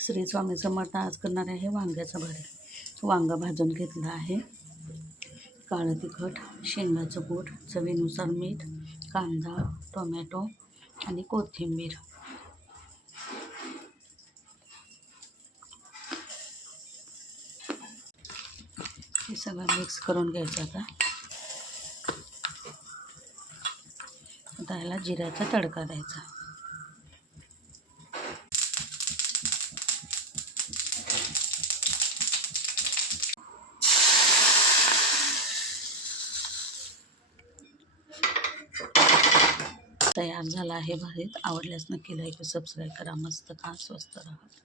श्री स्वामी समर्थ. आज करणार आहे वांग्याचा भरीत. वांगा भाजून घेतला आहे. काळं तिखट, शेंगाचं कूट, चवीनुसार मीठ, कांदा, टोमॅटो आणि कोथिंबीर. हे सगळं मिक्स करून घ्यायचं. आता ह्याला जिऱ्याचा तडका द्यायचा. तयार झाला आहे भरीत. आवडल्यास नक्की लाईक व सबस्क्राईब करा. मस्त खा, स्वस्त राहा.